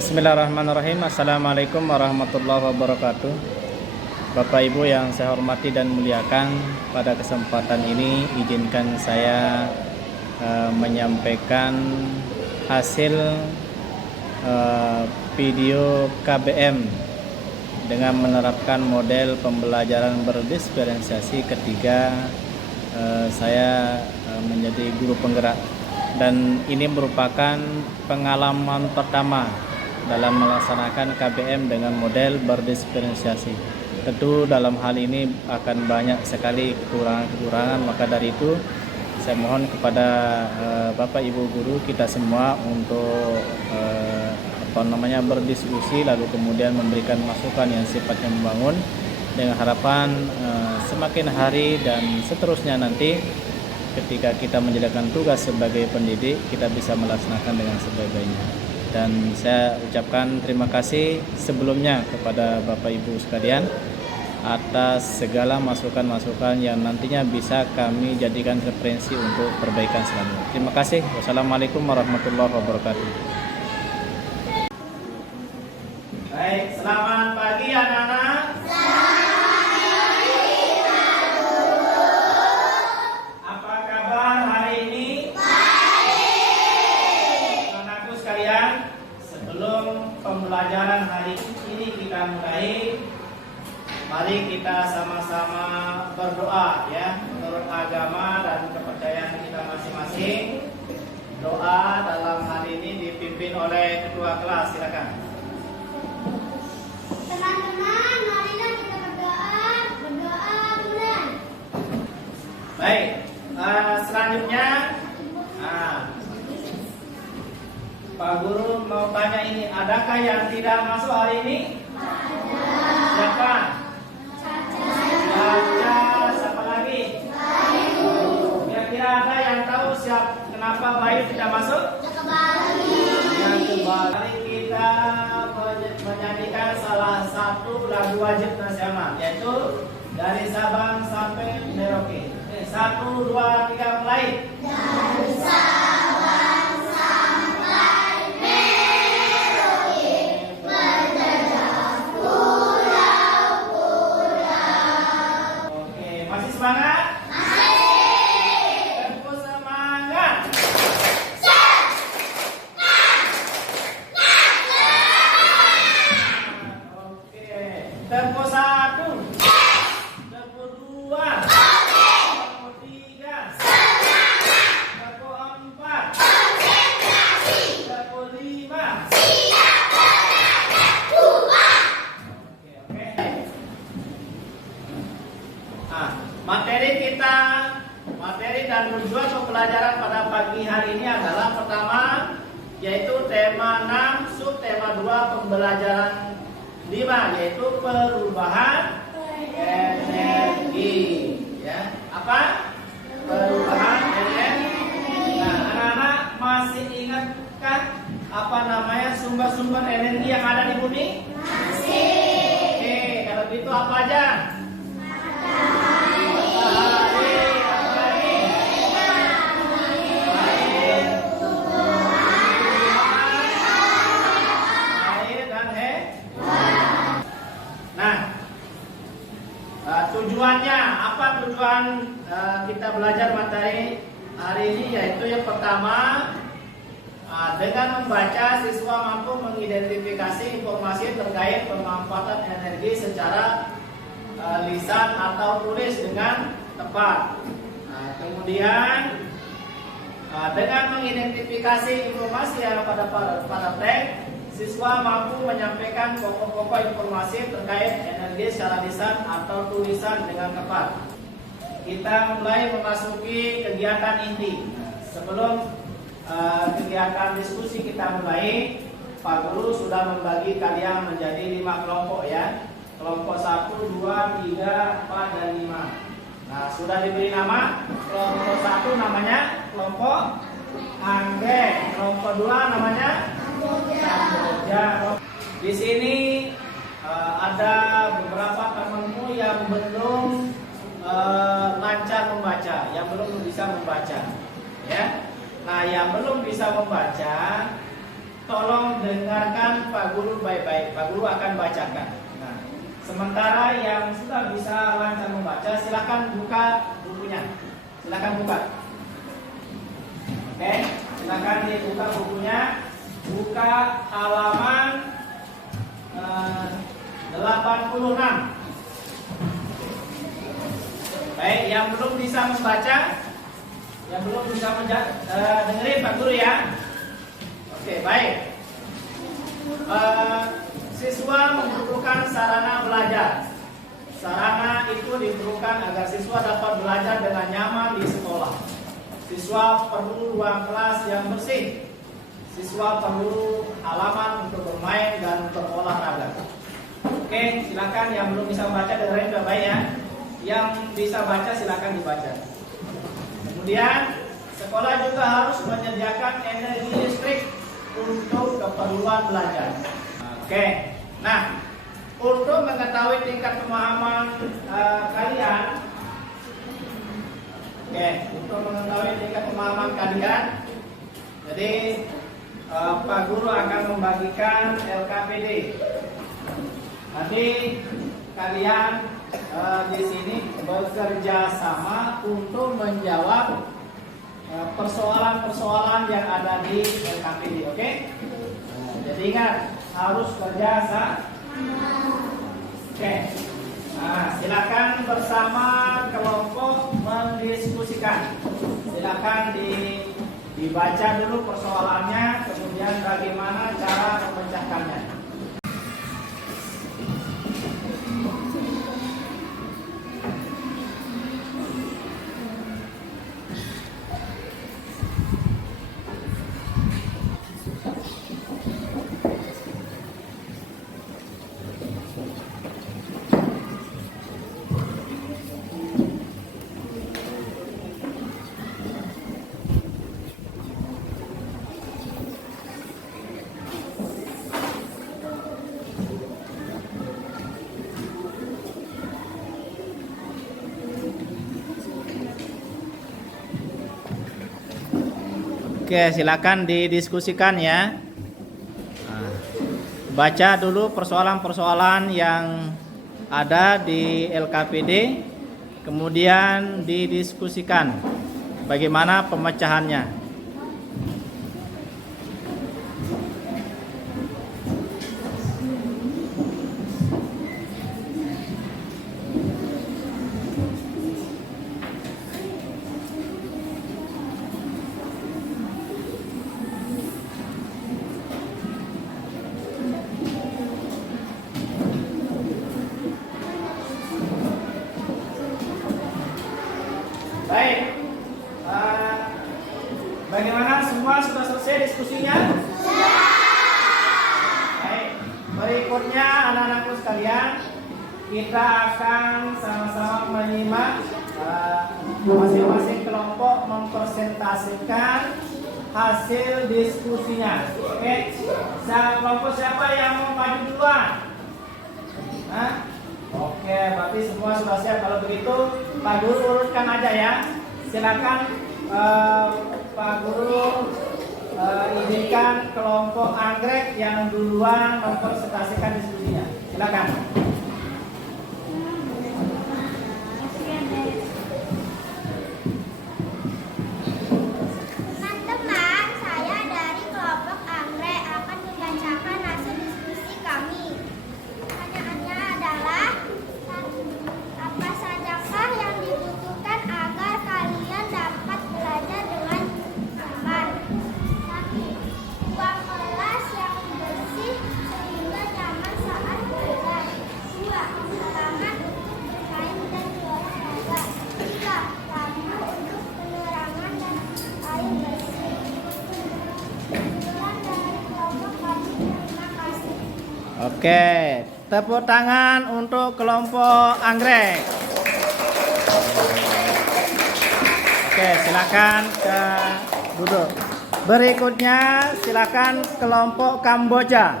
Bismillahirrahmanirrahim. Assalamualaikum warahmatullahi wabarakatuh. Bapak Ibu yang saya hormati dan muliakan, pada kesempatan ini izinkan saya menyampaikan hasil video KBM dengan menerapkan model pembelajaran berdiferensiasi ketika saya menjadi guru penggerak, dan ini merupakan pengalaman pertama dalam melaksanakan KBM dengan model berdiferensiasi. Tentu dalam hal ini akan banyak sekali kekurangan-kekurangan, maka dari itu saya mohon kepada Bapak Ibu guru kita semua untuk berdiskusi, lalu kemudian memberikan masukan yang sifatnya membangun, dengan harapan semakin hari dan seterusnya nanti ketika kita menjalankan tugas sebagai pendidik, kita bisa melaksanakan dengan sebaik-baiknya. Dan saya ucapkan terima kasih sebelumnya kepada Bapak Ibu sekalian atas segala masukan-masukan yang nantinya bisa kami jadikan referensi untuk perbaikan selanjutnya. Terima kasih. Wassalamualaikum warahmatullahi wabarakatuh. Baik, selamat pagi anak-anak. Apa kabar hari ini? Anakku sekalian, sebelum pembelajaran hari ini kita mulai, mari kita sama-sama berdoa ya, menurut agama dan kepercayaan kita masing-masing. Doa dalam hari ini dipimpin oleh ketua kelas, silakan. Teman-teman, marilah kita berdoa bulan. Baik, selanjutnya Pak Guru mau tanya ini, adakah yang tidak masuk hari ini? Siapa? Caca, siapa lagi? Kira-kira ada yang tahu kenapa Bayu tidak masuk? Yang kembali kita menyanyikan salah satu lagu wajib nasional, yaitu dari Sabang sampai Merauke. 1, 2, 3 mulai. Dari Sabang sampai Merauke, berjajah pulau-pulau. Oke, masih semangat? Tempo semangat. Oke, tempo 1, tempo 2, tempo 3, tempo 4, tempo 5. Oke. Materi dan tujuan pembelajaran pada pagi hari ini adalah pertama, yaitu tema 6, subtema 2 pembelajaran 5, yaitu perubahan energi. Ya, apa? Perubahan energi. Nah, anak-anak masih ingatkah apa namanya sumber-sumber energi yang ada di bumi? Masih. Oke, kalau gitu apa aja? Matahari, apa lagi? Air dan Nah, tujuannya apa? Tujuan kita belajar materi hari ini yaitu yang pertama, dengan membaca siswa mampu mengidentifikasi informasi terkait pemanfaatan energi secara lisan atau tulis dengan tepat. Kemudian dengan mengidentifikasi informasi yang pada teks, siswa mampu menyampaikan pokok-pokok informasi terkait energi secara lisan atau tulisan dengan tepat. Kita mulai memasuki kegiatan inti. Sebelum kegiatan diskusi kita mulai, Pak Guru sudah membagi kalian menjadi 5 kelompok ya. Kelompok 1, 2, 3, 4, dan 5. Nah, sudah diberi nama. Kelompok 1 namanya kelompok Anggrek. Kelompok 2 namanya Kamboja. Di sini ada beberapa temanmu yang belum lancar membaca, yang belum bisa membaca, ya. Nah, yang belum bisa membaca, tolong dengarkan Pak Guru baik-baik. Pak Guru akan bacakan. Nah, sementara yang sudah bisa lancar membaca, silakan buka bukunya. Silakan buka. Oke, silakan dibuka bukunya. Buka halaman 86. Baik, yang belum bisa membaca, yang belum bisa dengerin Pak Guru ya. Oke, baik. Siswa membutuhkan sarana belajar. Sarana itu diperlukan agar siswa dapat belajar dengan nyaman di sekolah. Siswa perlu ruang kelas yang bersih. Siswa perlu halaman untuk bermain dan berolahraga. Oke, silakan yang belum bisa baca dengerin baik-baik ya. Yang bisa baca silakan dibaca. Kemudian sekolah juga harus menyediakan energi listrik untuk keperluan belajar. Oke, nah untuk mengetahui tingkat pemahaman kalian, jadi Pak Guru akan membagikan LKPD. Nanti kalian di sini bekerja sama untuk menjawab persoalan-persoalan yang ada di LKPD, oke? Jadi ingat harus kerja sama. Oke. Nah, silakan bersama kelompok mendiskusikan. Silakan dibaca dulu persoalannya, kemudian bagaimana cara memecahkannya. Oke, silakan didiskusikan ya. Nah, baca dulu persoalan-persoalan yang ada di LKPD, kemudian didiskusikan bagaimana pemecahannya. Baik, bagaimana semua sudah selesai diskusinya? Baik, berikutnya anak-anakku sekalian, kita akan sama-sama menyimak masing-masing kelompok mempresentasikan hasil diskusinya. Oke, kelompok siapa yang mau maju duluan? Hah? Oke, berarti semua sudah siap. Kalau begitu, Pak Guru urutkan aja ya. Silakan Pak Guru izinkan kelompok anggrek yang duluan mempresentasikan diskusinya. Silakan. Teman-teman, saya dari kelompok anggrek akan membacakan hasil diskusi kami. Pertanyaannya adalah, apa sajakah yang dibutuhkan agar kalian dapat belajar dengan aman? 1. Ruang kelas yang bersih sehingga nyaman saat belajar. 2. Halaman untuk bermain dan berolahraga. 3. Lampu untuk penerangan dan air bersih. Sekian dari kelompok kami. Terima kasih. Oke, tepuk tangan untuk kelompok anggrek. Oke, silakan ke duduk. Berikutnya silakan kelompok Kamboja.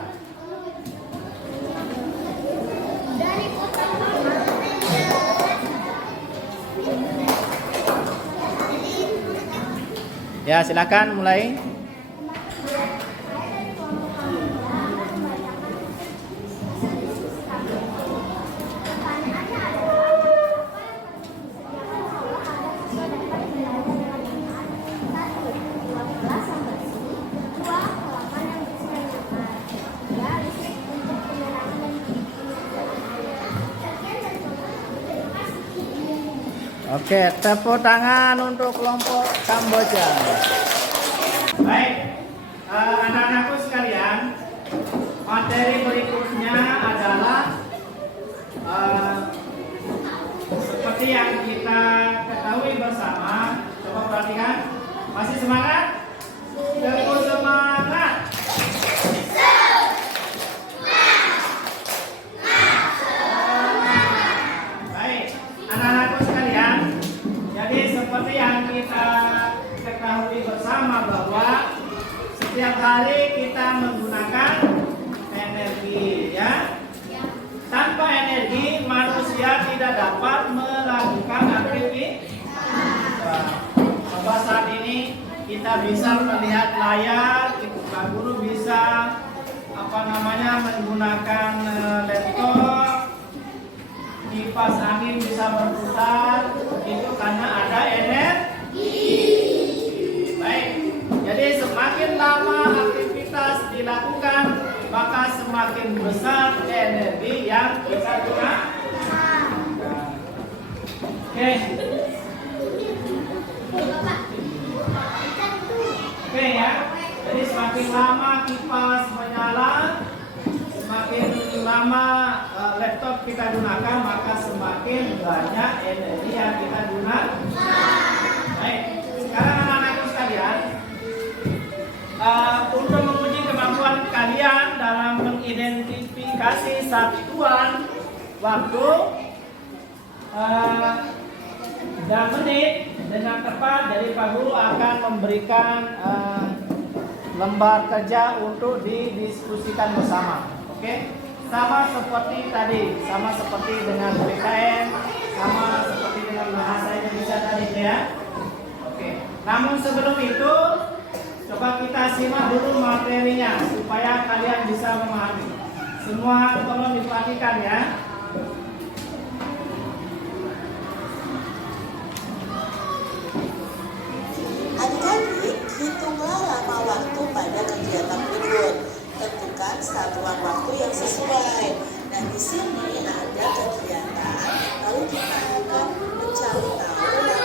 Dari Ya, silakan mulai. Saya dari kelompok Oke, tepuk tangan untuk kelompok Kamboja. Baik, anak-anakku sekalian, materi berikutnya adalah seperti yang kita ketahui bersama. Coba perhatikan, masih semangat? Terus semangat. Baik, anak-anakku sekalian, jadi seperti yang kita ketahui bersama bahwa setiap hari kita menggunakan energi, ya. Tanpa energi manusia tidak dapat melakukan aktivitas. Coba saat ini kita bisa melihat layar, Pak Guru bisa menggunakan laptop, kipas angin bisa berputar, itu karena ada energi. Baik, jadi semakin lama aktivitas dilakukan, maka semakin besar energi yang kita gunakan. Oke. Oke ya. Jadi semakin lama kipas menyala, semakin lama laptop kita gunakan, maka semakin banyak energi yang kita gunakan. Baik. Sekarang anak-anakku sekalian, untuk menguji kemampuan kalian dalam mengidentifikasi satuan waktu dan menit dengan tepat, dari Pak Guru akan memberikan lembar kerja untuk didiskusikan bersama. Oke? Sama seperti tadi, sama seperti dengan PKN, sama seperti dengan bahasa Indonesia tadi ya. Oke. Namun sebelum itu, coba kita simak dulu materinya supaya kalian bisa memahami. Semua tolong diperhatikan ya. Adik-adik, hitunglah lama waktu pada kegiatan berikut. Tentukan satuan waktu yang sesuai. Nah, di sini ada kegiatan, lalu kita akan mencari tahu yang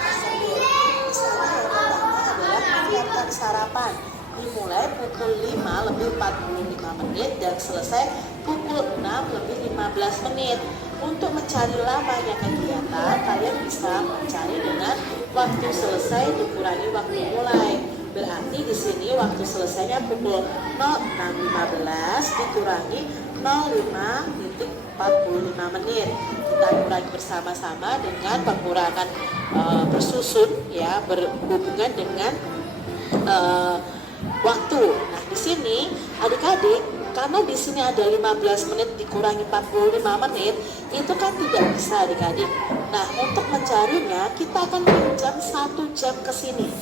tersebut. Misalnya yang pertama adalah menyiapkan sarapan. Dimulai pukul 5 lebih 45 menit dan selesai pukul 6 lebih 15 menit. Untuk mencari lamanya kegiatan, kalian bisa mencari dengan waktu selesai dikurangi waktu mulai. Berarti di sini waktu selesainya pukul 06.15 dikurangi 05.45 menit. Kita kurangi bersama-sama dengan pengurangan bersusun ya, berhubungan dengan waktu. Nah, di sini adik-adik, karena di sini ada 15 menit dikurangi 45 menit, itu kan tidak bisa adik-adik. Nah, untuk mencarinya kita akan pinjam 1 jam ke sini.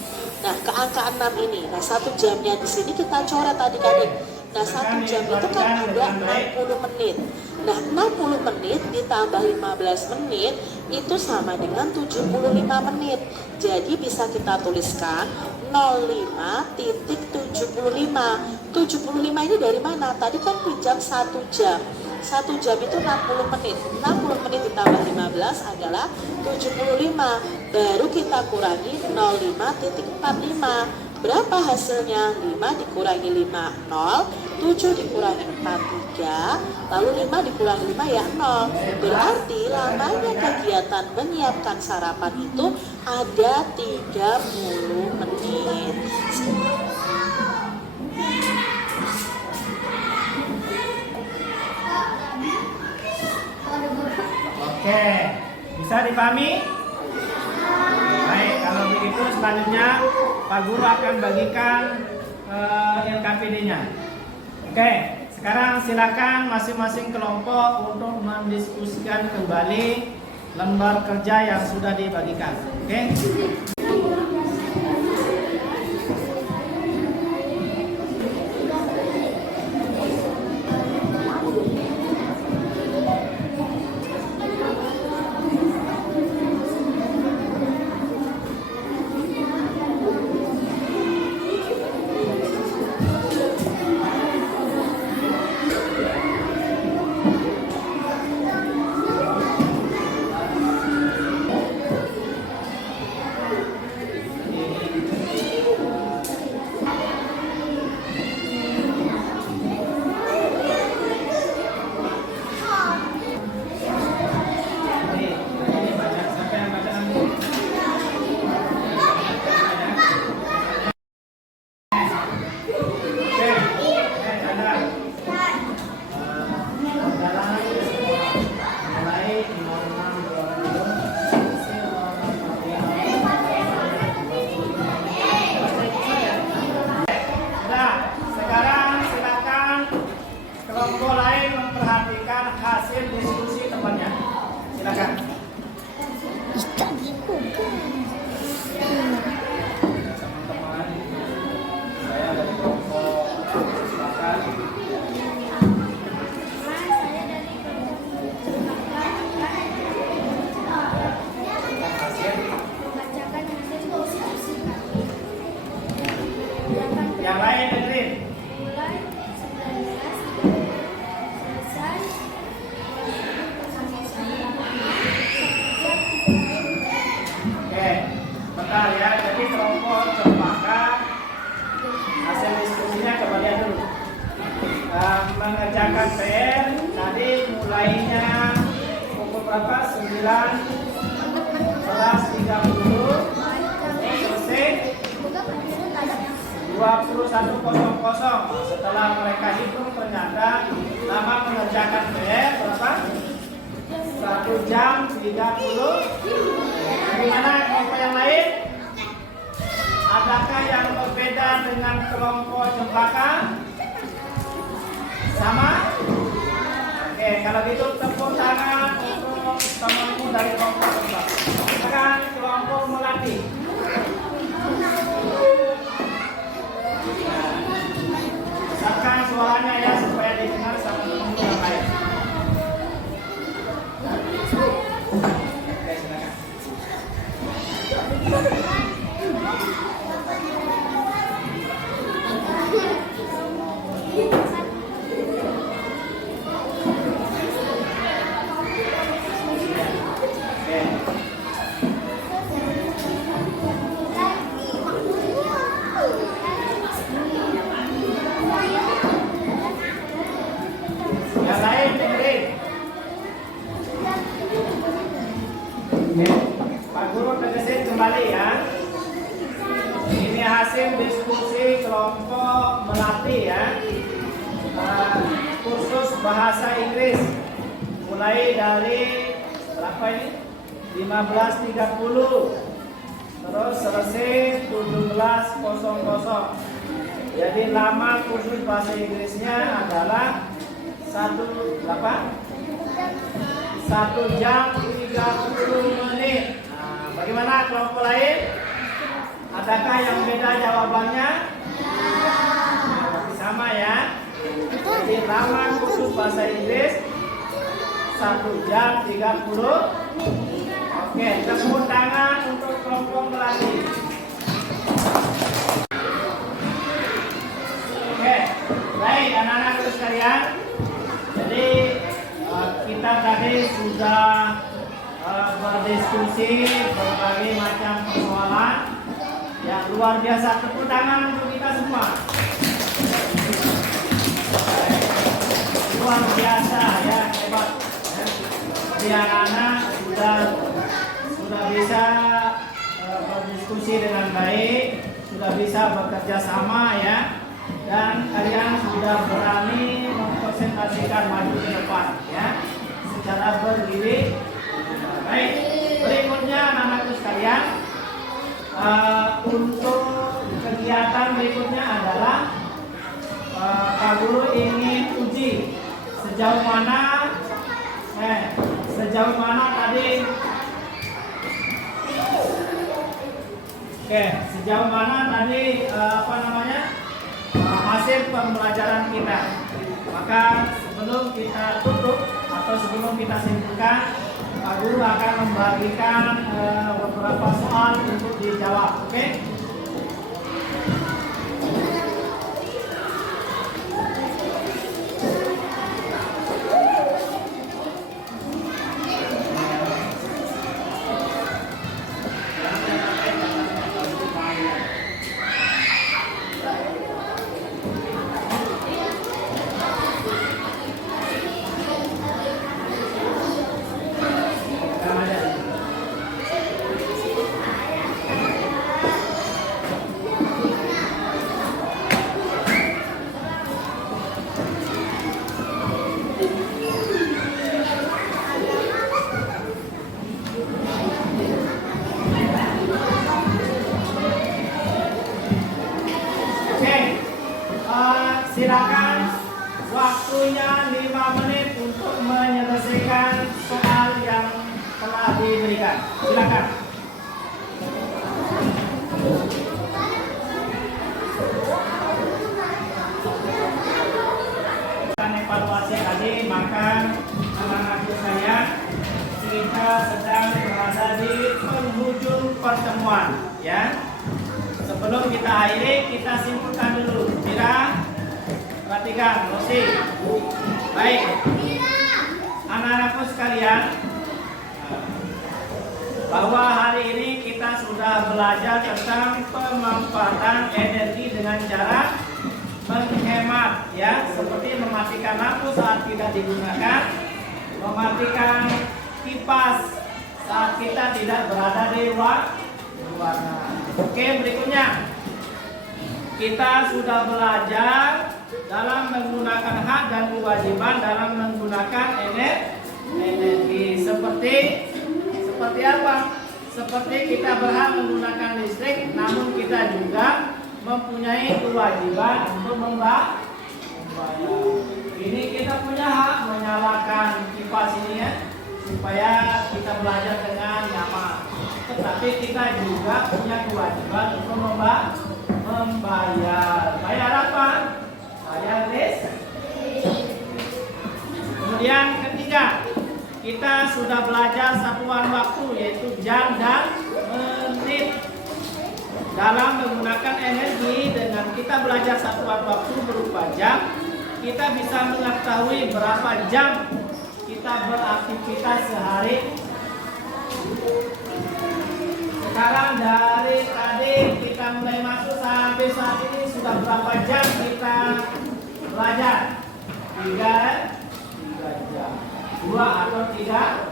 Nah, ke angka 6 ini. Nah, 1 jamnya di sini kita coret adik-adik. Nah, 1 jam itu kan ada 60 menit. Nah, 60 menit ditambah 15 menit itu sama dengan 75 menit. Jadi bisa kita tuliskan 05.75. 75 ini dari mana? Tadi kan pinjam 1 jam. 1 jam itu 60 menit. 60 menit ditambah 15 adalah 75. Baru kita kurangi 05.45. Berapa hasilnya? 5 dikurangi 5, 0. 7 dikurangi 4, 3. Lalu 5 dikurangi 5 ya 0. Berarti lamanya kegiatan menyiapkan sarapan itu ada 30 menit. Oke, bisa dipahami? Baik, kalau begitu selanjutnya Pak Guru akan bagikan LKPD-nya. Oke, sekarang silakan masing-masing kelompok untuk mendiskusikan kembali lembar kerja yang sudah dibagikan. Oke? jadi kelompok cempaka hasil diskusinya kembalian dulu. Mengerjakan PR tadi mulainya pukul berapa? 9:30 selesai 21:00. Setelah mereka hitung ternyata lama mengerjakan PR berapa? 1 jam 30. Bagaimana kelompok yang lain? Adakah yang berbeda dengan kelompok cempaka? Sama? Oke, kalau gitu tepuk tangan untuk temanmu dari kelompok cempaka. Sekarang kelompok melati. Besarkan suaranya ya supaya didengar sama teman-teman yang lain. Oke, silakan. Yang lain dengerin. Oke, Pak Guru tegasin kembali ya. Ini hasil diskusi kelompok melati ya. Kursus bahasa Inggris mulai dari berapa ini? 15.30 terus selesai 17.00. Jadi lama kursus bahasa Inggrisnya adalah 1 jam 30 menit. Nah, bagaimana kelompok lain? Adakah yang beda jawabannya? Sama ya. Jadi lama kursus bahasa Inggris 1 jam 30. Oke, tepuk tangan untuk kelompok melati. Oke, baik anak-anakku sekalian. Jadi kita tadi sudah berdiskusi berbagai macam persoalan yang luar biasa. Tepuk tangan untuk kita semua. Luar biasa ya, hebat. Jadi anak-anak sudah bisa berdiskusi dengan baik, sudah bisa bekerja sama ya, dan kalian sudah berani mempresentasikan maju ke depan ya, secara berdiri. Baik, berikutnya anak-anakku sekalian, untuk kegiatan berikutnya adalah Pak Guru ingin uji sejauh mana tadi. Sejauh mana tadi hasil pembelajaran kita. Maka sebelum kita tutup atau sebelum kita simpulkan, Pak Guru akan membagikan beberapa soal untuk dijawab. Oke? Silakan, waktunya 5 menit untuk menyelesaikan soal yang telah diberikan. Silakan. Evaluasi tadi, maka anak-anak saya kita sedang berada di penghujung pertemuan, ya. Sebelum kita akhiri, kita simpulkan dulu. Mira, perhatikan, Rosi. Baik, anak-anakku sekalian, bahwa hari ini kita sudah belajar tentang pemanfaatan energi dengan cara menghemat, ya, seperti mematikan lampu saat tidak digunakan, mematikan kipas saat kita tidak berada di ruangan. Oke, berikutnya kita sudah belajar dalam menggunakan hak dan kewajiban dalam menggunakan energi seperti apa? Seperti kita berhak menggunakan listrik, namun kita juga mempunyai kewajiban untuk membayar. Ini kita punya hak menyalakan kipas ini, ya, supaya kita belajar dengan nyaman. Tetapi kita juga punya kewajiban untuk membayar. Bayar apa? Bayar listrik. Kemudian ketiga, kita sudah belajar satuan waktu, yaitu jam dan menit. Dalam menggunakan energi, dengan kita belajar satuan waktu berupa jam, kita bisa mengetahui berapa jam kita beraktivitas sehari. Sekarang dari tadi kita mulai masuk sampai saat ini sudah berapa jam kita belajar? 3 jam. 2 atau 3 jam.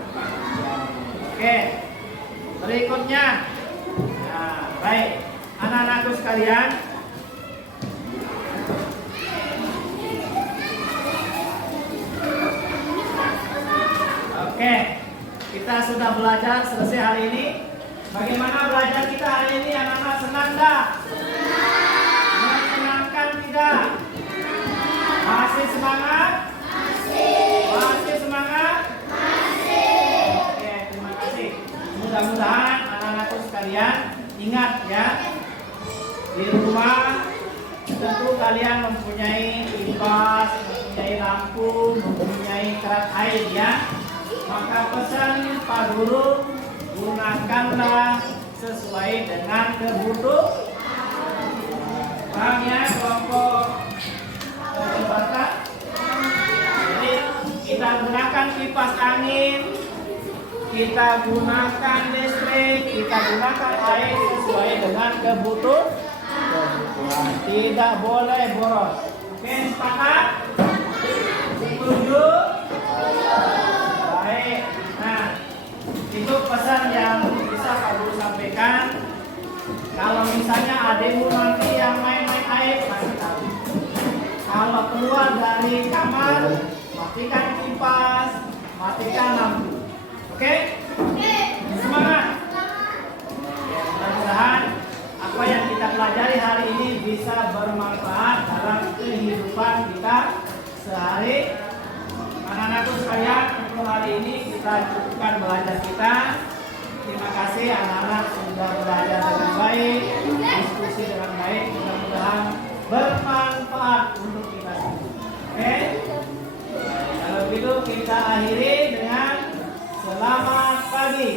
Oke. Berikutnya. Nah, baik. Anak-anakku sekalian, oke, kita sudah belajar selesai hari ini. Bagaimana belajar kita hari ini, anak-anak? Senang tak? Menyenangkan tidak? Masih semangat? Masih semangat? Oke, terima kasih. Mudah-mudahan anak-anakku sekalian ingat, ya, di rumah tentu kalian mempunyai kipas, mempunyai lampu, mempunyai keran air, ya. Maka pesan Pak Guru, gunakanlah sesuai dengan kebutuhan. Paham, ya, kelompok terbatas? Jadi kita gunakan kipas angin, kita gunakan listrik, kita gunakan air sesuai dengan kebutuhan. Tidak boleh boros. Oke, sepakat? Setuju? Baik. Nah, itu pesan yang bisa Pak Guru sampaikan. Kalau misalnya adikmu nanti yang main-main air, kasih tahu. Kalau keluar dari kamar, matikan kipas, matikan lampu. Oke? Semangat. Mudah-mudahan apa yang kita pelajari hari ini bisa bermanfaat dalam kehidupan kita sehari. Anak-anakku sekalian, untuk hari ini kita cukupkan belajar kita. Terima kasih anak-anak sudah belajar dengan baik, diskusi dengan baik. Mudah-mudahan bermanfaat untuk kita semua. Oke? Kalau begitu kita akhiri dengan selamat pagi.